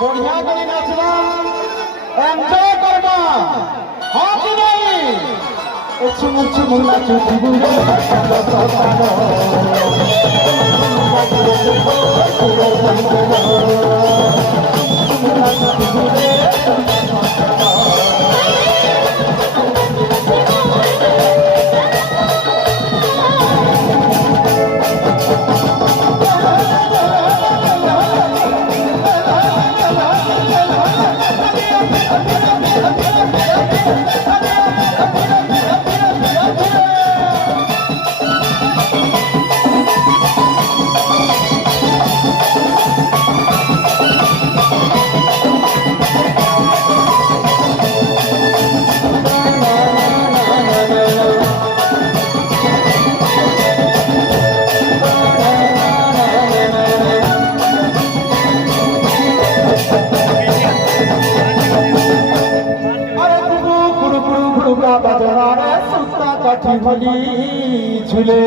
बढ़िया करी नाचवा एंजॉय करबा हां कि नहीं ए चुमुर चुमुर नाचू बुरे काठी भली झूले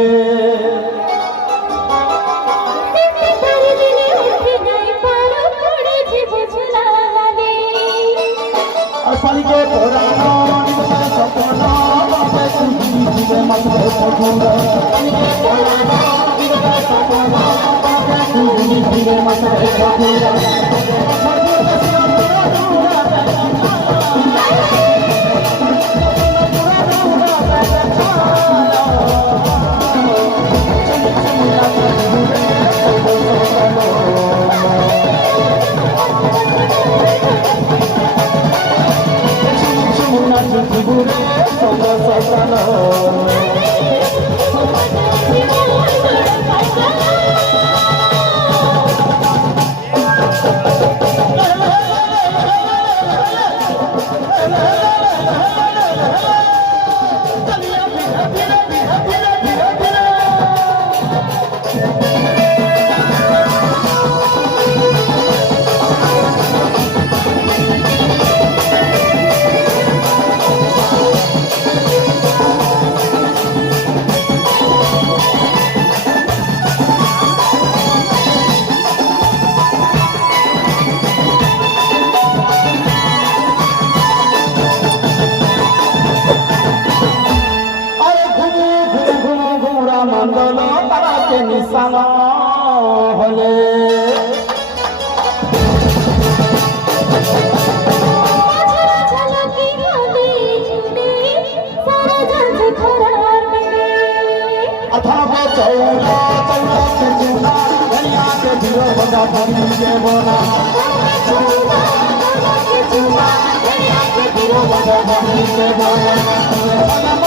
पानी के पुराना सपना बातें सुनी झूले मत झूले पानी के पुराना सपना बातें सुनी झूले मत झूले निशाना होले अथवा चौड़ा चौड़ा से चूना धनिया के धीरो बगा पानी के बोना चौड़ा चौड़ा से चूना धनिया के धीरो बगा पानी के बोना